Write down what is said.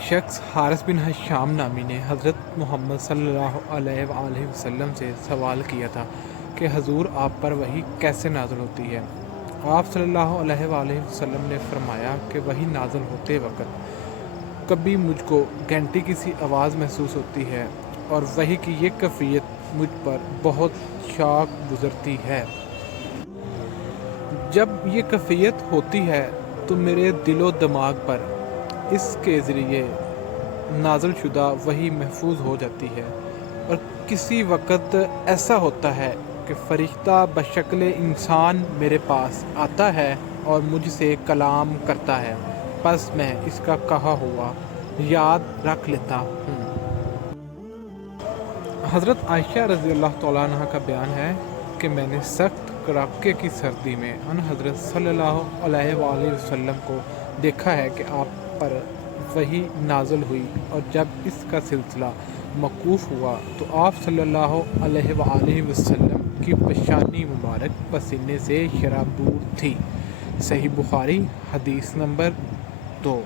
ایک شخص حارث بن حشام نامی نے حضرت محمد صلی اللہ علیہ وآلہ وسلم سے سوال کیا تھا کہ حضور آپ پر وحی کیسے نازل ہوتی ہے؟ آپ صلی اللہ علیہ وآلہ وسلم نے فرمایا کہ وحی نازل ہوتے وقت کبھی مجھ کو گھنٹی کی سی آواز محسوس ہوتی ہے اور وحی کی یہ کیفیت مجھ پر بہت شاق گزرتی ہے۔ جب یہ کیفیت ہوتی ہے تو میرے دل و دماغ پر اس کے ذریعے نازل شدہ وحی محفوظ ہو جاتی ہے، اور کسی وقت ایسا ہوتا ہے کہ فرشتہ بشکل انسان میرے پاس آتا ہے اور مجھ سے کلام کرتا ہے، پس میں اس کا کہا ہوا یاد رکھ لیتا ہوں۔ حضرت عائشہ رضی اللہ تعالیٰ عنہ کا بیان ہے کہ میں نے سخت کڑاکے کی سردی میں ان حضرت صلی اللہ علیہ وآلہ وسلم کو دیکھا ہے کہ آپ پر وحی نازل ہوئی، اور جب اس کا سلسلہ موقوف ہوا تو آپ صلی اللہ علیہ وآلہ وسلم کی پیشانی مبارک پسینے سے شرابور تھی۔ صحیح بخاری حدیث نمبر 2۔